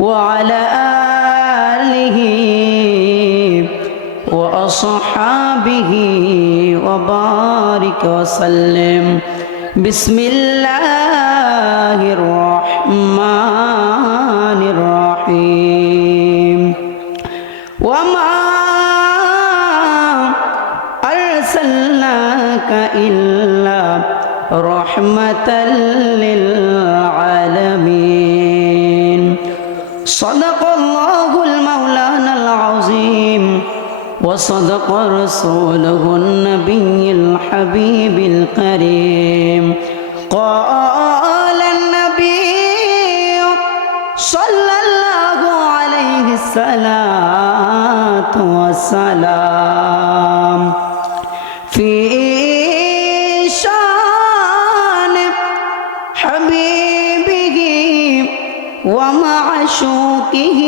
وعلى آله وأصحابه وبارك وسلم. بسم الله الرحمن الرحيم وما أرسلناك إلا رحمة للعالمين. صدق الله المولانا العظيم وصدق رسوله النبي الحبيب الكريم. قال النبي صلى الله عليه الصلاة والسلام ومعشوقه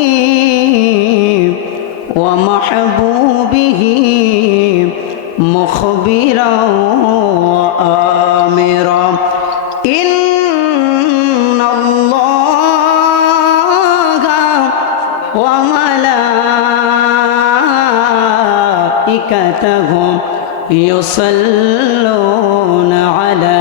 ومحبوبه مخبرا وآمرا. إن الله وملائكته يصلون على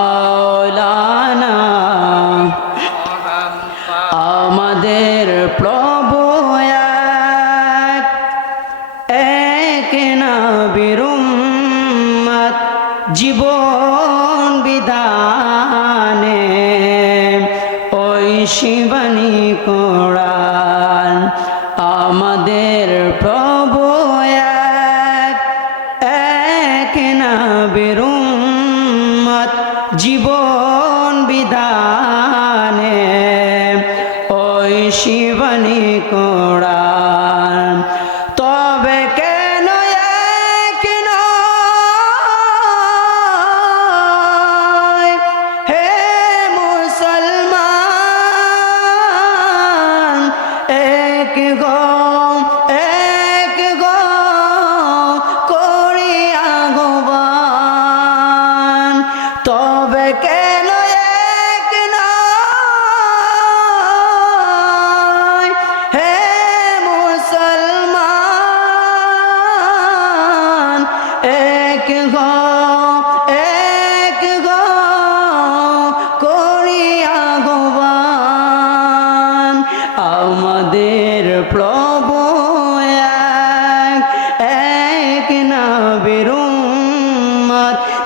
শিবানী কোরআন আমাদের প্রভু এক এক নবীর জীবন বিধানে। ওই শিবানী কোরআন এক গো।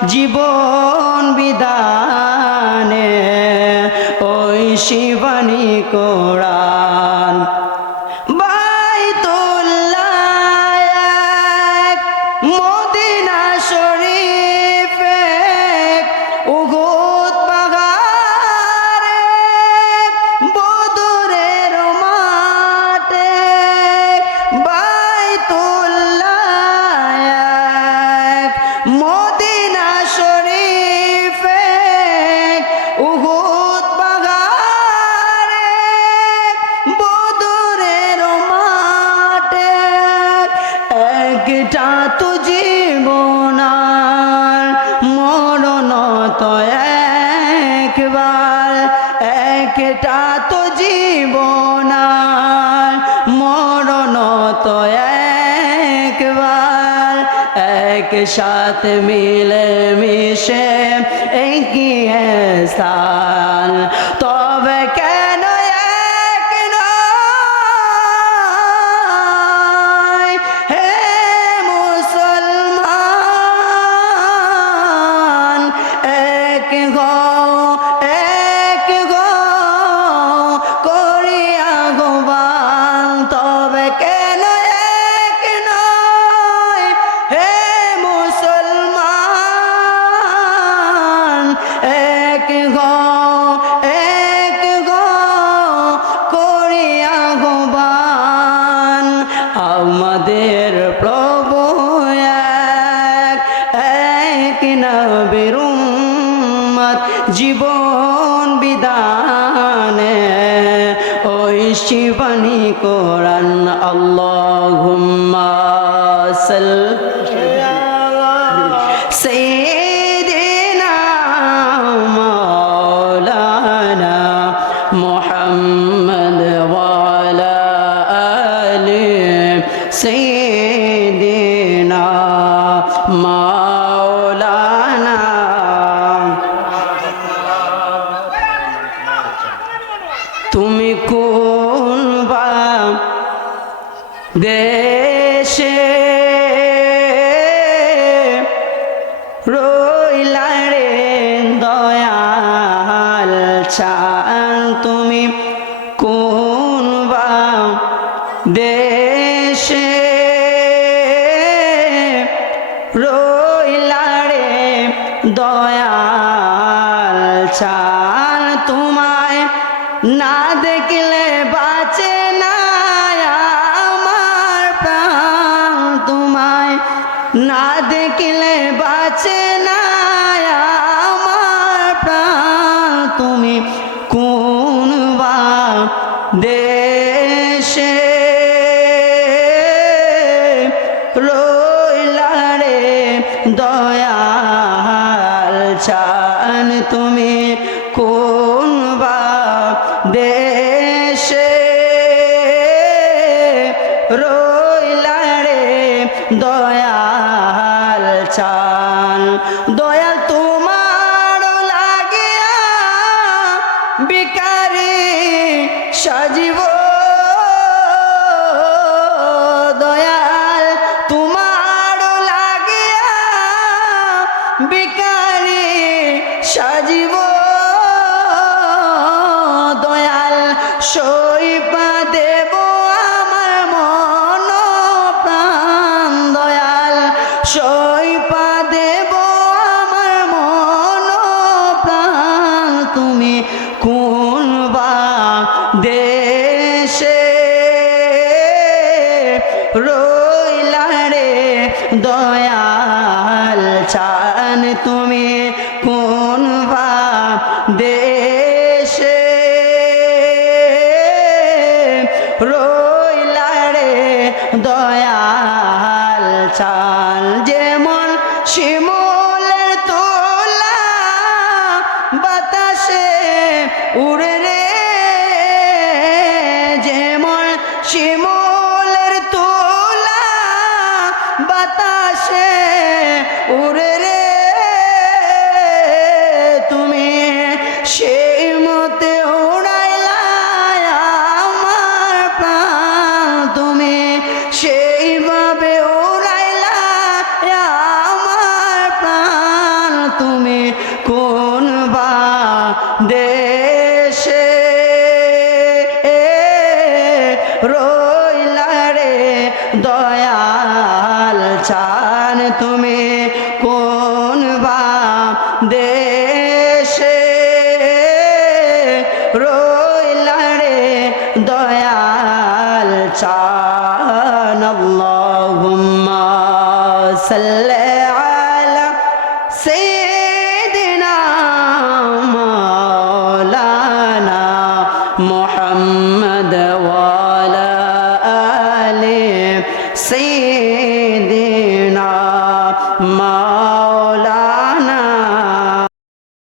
জীবন বিদানে ওই শিবানী কোরআন একটা তো জীবন মরণ তো একবার। একসাথে মিলে মিশে একই স্থান? নবীর উম্মত জীবন বিদানে ওই শিবনী কোরআন আল্লাহ। কোন দেশে দয়াল চান তুমি কোন বা দেশে দয়াল চান তুমি কোন বা দেশে? রইলা রে দয়াল চান। দয়াল তোমার লাগিয়া বিকারি সাজিব বিকারি সাজিব দয়াল সইপা দেব আমার মন প্রাণ দয়াল সইপা দেব আমার মন প্রাণ। তুমি কোন বা দেশে চান তুমি কোন বা দেশে